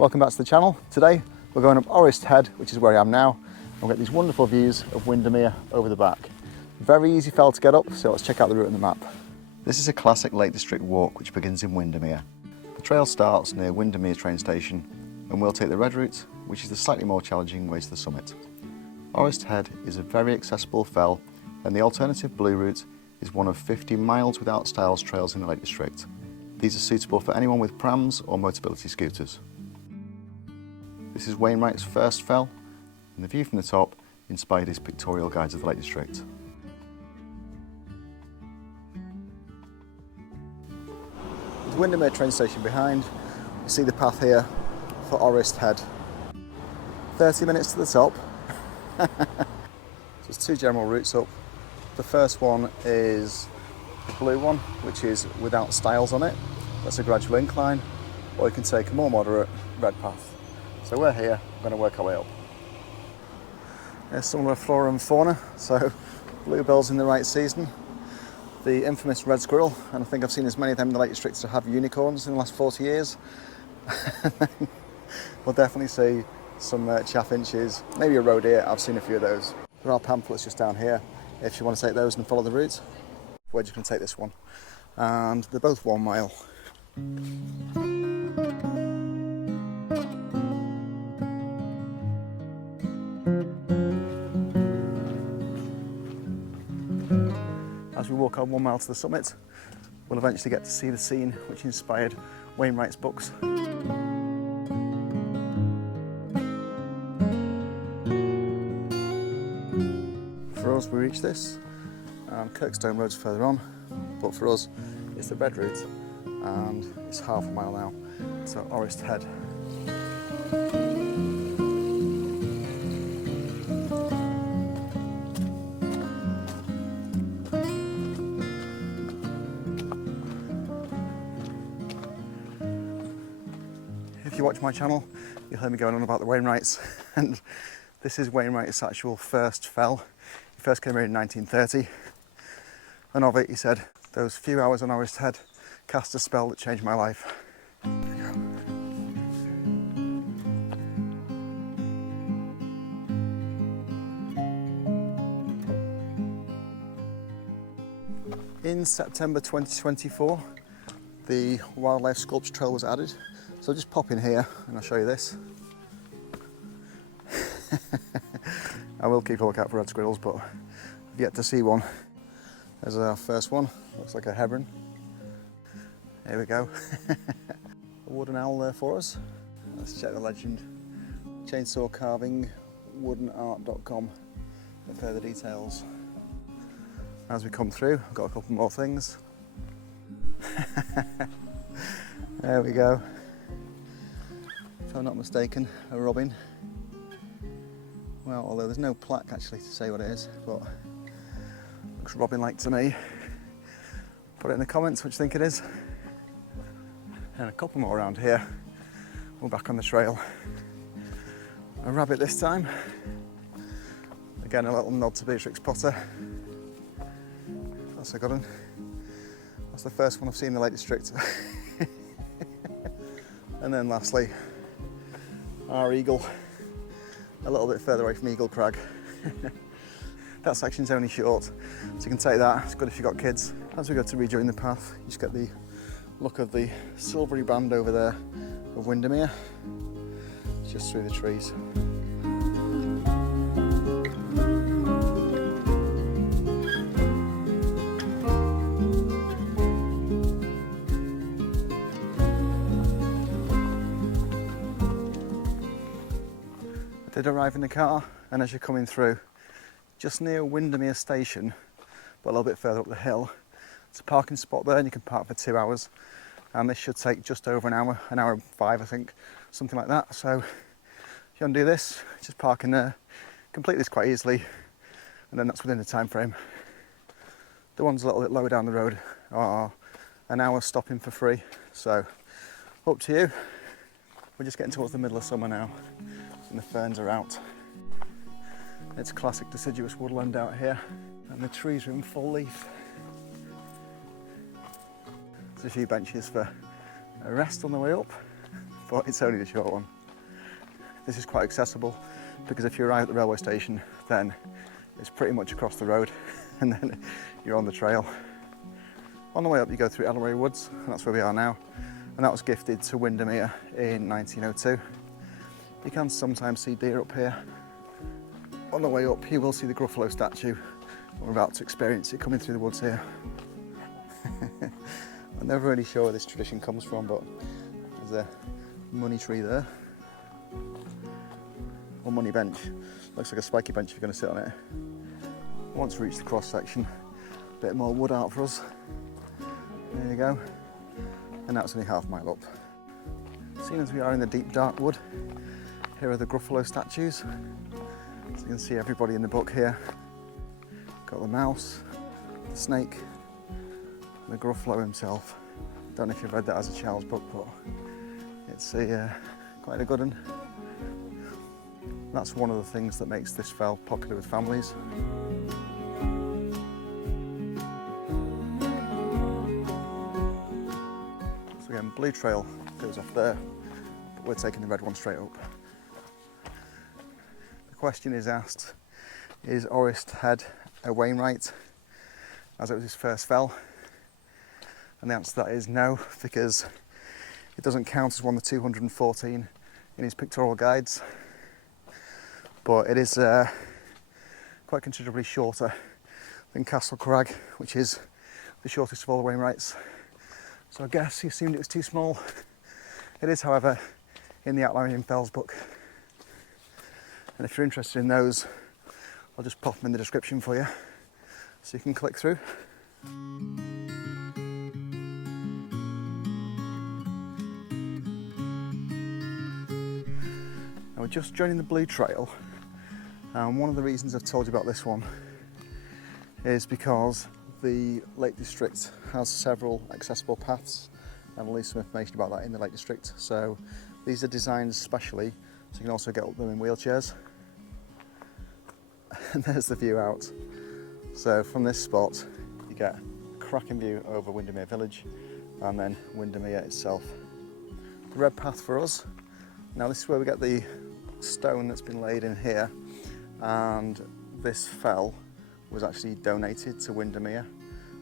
Welcome back to the channel. Today we're going up Orrest Head, which is where I am now, and we've got these wonderful views of Windermere over the back. Very easy fell to get up, so let's check out the route on the map. This is a classic Lake District walk which begins in Windermere. The trail starts near Windermere train station and we'll take the red route, which is the slightly more challenging way to the summit. Orrest Head is a very accessible fell, and the alternative blue route is one of 50 miles without stiles trails in the Lake District. These are suitable for anyone with prams or motability scooters. This is Wainwright's first fell, and the view from the top inspired his pictorial guides of the Lake District. With Windermere train station behind, you see the path here for Orrest Head. 30 minutes to the top. So there's two general routes up. The first one is the blue one, which is without stiles on it. That's a gradual incline, or you can take a more moderate red path. So we're here, we're going to work our way up. There's some of the flora and fauna, so bluebells in the right season. The infamous red squirrel, and I think I've seen as many of them in the Lake District to have unicorns in the last 40 years. We'll definitely see some chaffinches, maybe a roe deer. I've seen a few of those. There are pamphlets just down here if you want to take those and follow the route. We're just going to take this one, and they're both 1 mile. As we walk on 1 mile to the summit, we'll eventually get to see the scene which inspired Wainwright's books. For us, we reach this, and Kirkstone Road's further on, but for us, it's the red route, and it's half a mile now, so Orrest Head. If you watch my channel, you'll hear me going on about the Wainwrights, and this is Wainwright's actual first fell. He first came here in 1930, and of it he said, "Those few hours on Orrest Head cast a spell that changed my life." There we go. In September 2024, the Wildlife Sculpture Trail was added. So I'll just pop in here and I'll show you this. I will keep a lookout for red squirrels, but I've yet to see one. There's our first one, looks like a heron. Here we go. A wooden owl there for us. Let's check the legend. Chainsaw carving, woodenart.com for further details. As we come through, I've got a couple more things. There we go. If I'm not mistaken, a robin. Well, although there's no plaque actually to say what it is, but looks robin-like to me. Put it in the comments what you think it is. And a couple more around here. We're back on the trail. A rabbit this time. Again, a little nod to Beatrix Potter. That's a good one. That's the first one I've seen in the Lake District. And then lastly, our eagle, a little bit further away from Eagle Crag. That section's only short, so you can take that. It's good if you've got kids. As we go to rejoin the path, you just get the look of the silvery band over there of Windermere, just through the trees. I did arrive in the car, and as you're coming through, just near Windermere station, but a little bit further up the hill, it's a parking spot there and you can park for 2 hours, and this should take just over an hour and 5 I think, something like that. So if you undo this, just park in there, complete this quite easily, and then that's within the time frame. The ones a little bit lower down the road are an hour stopping for free, so up to you. We're just getting towards the middle of summer now, and the ferns are out. It's classic deciduous woodland out here, and the trees are in full leaf. There's a few benches for a rest on the way up, but it's only the short one. This is quite accessible because if you arrive at the railway station, then it's pretty much across the road and then you're on the trail. On the way up you go through Elleray Woods, and that's where we are now, and that was gifted to Windermere in 1902. You can sometimes see deer up here. On the way up you will see the Gruffalo statue. We're about to experience it coming through the woods here. I'm never really sure where this tradition comes from, but there's a money tree there. Or money bench. Looks like a spiky bench if you're going to sit on it. Once we reach the cross section, a bit more wood out for us. There you go. And that's only half a mile up. Seeing as we are in the deep dark wood, here are the Gruffalo statues. So you can see everybody in the book here. Got the mouse, the snake, and the Gruffalo himself. Don't know if you've read that as a child's book, but it's quite a good one. That's one of the things that makes this fell popular with families. So again, blue trail goes off there, but we're taking the red one straight up. The question is asked, is Orrest Head a Wainwright, as it was his first fell? And the answer to that is no, because it doesn't count as one of the 214 in his pictorial guides, but it is quite considerably shorter than Castle Crag, which is the shortest of all the Wainwrights. So I guess he assumed it was too small. It is, however, in the Outlying Fells book, and if you're interested in those, I'll just pop them in the description for you so you can click through. Now we're just joining the blue trail, and one of the reasons I've told you about this one is because the Lake District has several accessible paths, and I'll leave some information about that in the Lake District. So these are designed specially so you can also get up them in wheelchairs. And there's the view out. So from this spot you get a cracking view over Windermere village and then Windermere itself. The red path for us. Now this is where we get the stone that's been laid in here, and this fell was actually donated to Windermere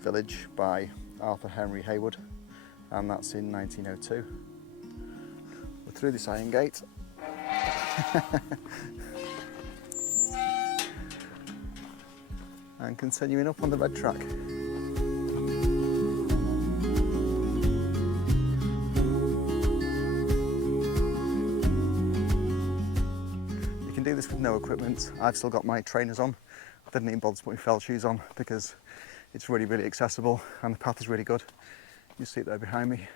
village by Arthur Henry Haywood, and that's in 1902. We're through this iron gate. And continuing up on the red track. You can do this with no equipment. I've still got my trainers on. I didn't even bother to put my felt shoes on because it's really, really accessible and the path is really good. You see it there behind me.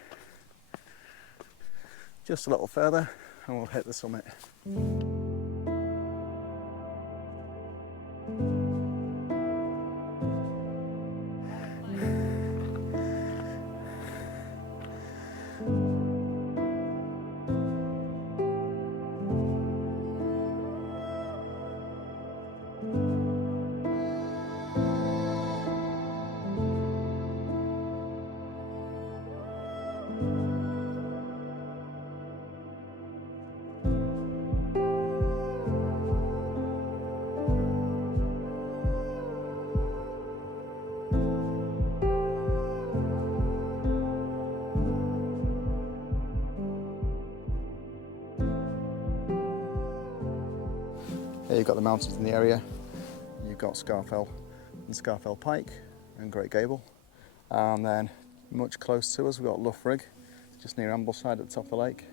Just a little further and we'll hit the summit. Here you've got the mountains in the area. You've got Scafell and Scafell Pike and Great Gable. And then much close to us we've got Loughrig, just near Ambleside at the top of the lake.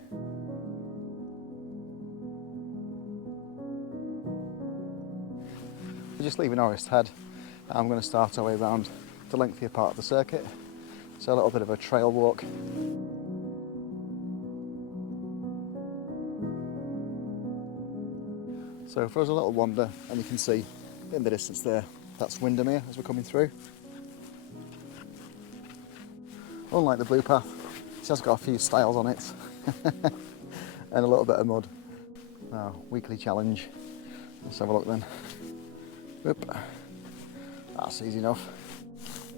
We're just leaving Orrest Head. I'm going to start our way around the lengthier part of the circuit. So a little bit of a trail walk. So for us a little wander, and you can see in the distance there, that's Windermere as we're coming through. Unlike the blue path, it has got a few stiles on it and a little bit of mud. Now, weekly challenge. Let's have a look then. Whoop. That's easy enough.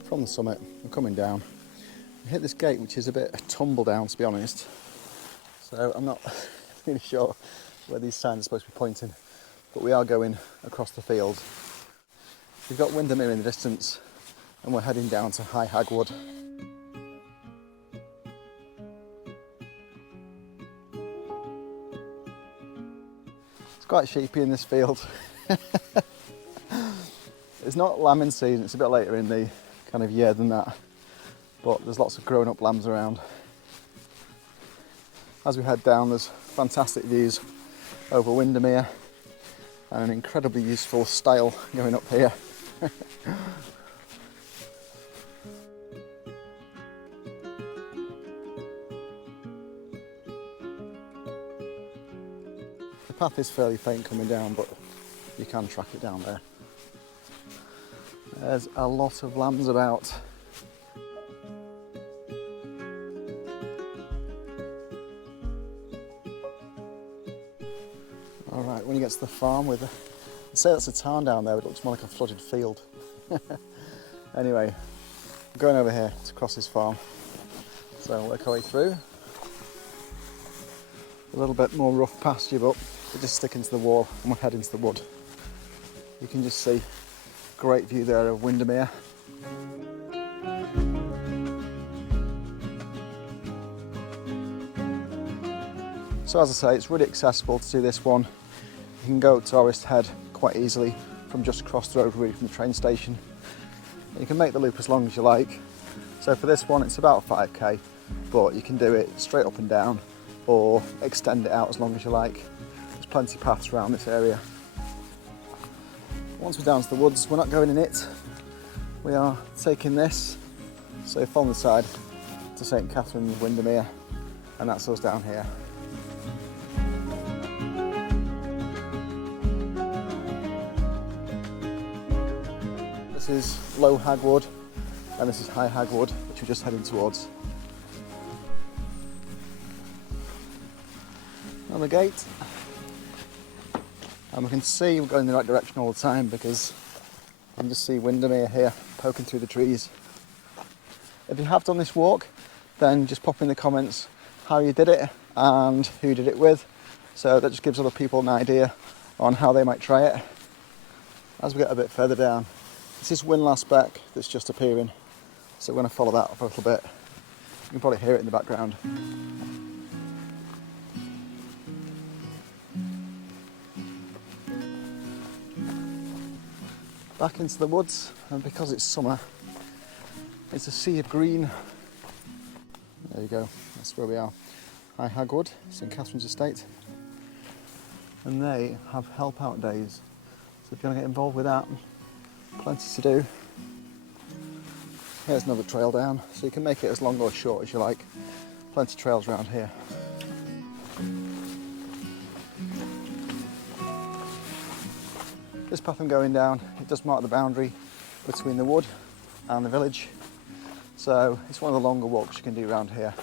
From the summit, we're coming down. We hit this gate, which is a bit a tumble down, to be honest. So So I'm not really sure where these signs are supposed to be pointing, but we are going across the field. We've got Windermere in the distance and we're heading down to High Hag Wood. It's quite sheepy in this field. It's not lambing season, it's a bit later in the kind of year than that, but there's lots of grown up lambs around. As we head down, there's fantastic views over Windermere and an incredibly useful stile going up here. The path is fairly faint coming down, but you can track it down there. There's a lot of lambs about. Alright, when you get to the farm with, I'd say that's a tarn down there, but it looks more like a flooded field. Anyway, I'm going over here to cross this farm. So we'll work our way through. A little bit more rough pasture, but we just stick into the wall and we'll head into the wood. You can just see a great view there of Windermere. So as I say, it's really accessible to do this one. You can go to Orrest Head quite easily from just across the road really from the train station. You can make the loop as long as you like. So for this one it's about 5k, but you can do it straight up and down or extend it out as long as you like. There's plenty of paths around this area. Once we're down to the woods, we're not going in it. We are taking this, so follow the side to St Catherine's, Windermere, and that's us down here. This is Low Hag Wood and this is High Hag Wood, which we're just heading towards. On the gate, and we can see we're going in the right direction all the time because you can just see Windermere here poking through the trees. If you have done this walk, then just pop in the comments how you did it and who you did it with, so that just gives other people an idea on how they might try it. As we get a bit further down, this is Windlass Beck that's just appearing, so we're going to follow that for a little bit. You can probably hear it in the background. Back into the woods, and because it's summer, it's a sea of green. There you go, that's where we are. High Hag Wood, St Catherine's estate. And they have help out days, so if you want to get involved with that, plenty to do. Here's another trail down, so you can make it as long or short as you like. Plenty of trails around here. This path I'm going down, it does mark the boundary between the wood and the village, so it's one of the longer walks you can do around here.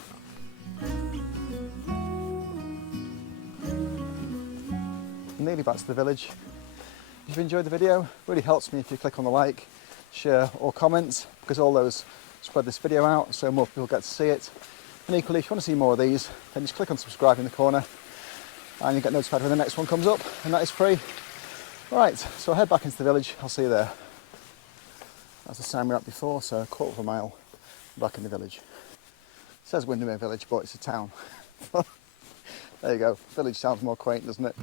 Nearly back to the village. If you've enjoyed the video, it really helps me if you click on the like, share or comment, because all those spread this video out so more people get to see it. And equally, if you want to see more of these, then just click on subscribe in the corner and you get notified when the next one comes up, and that is free. Right, so I'll head back into the village. I'll see you there. That's the sign we were at before, so a quarter of a mile back in the village. It says Windermere village, but it's a town. There you go. Village sounds more quaint, doesn't it?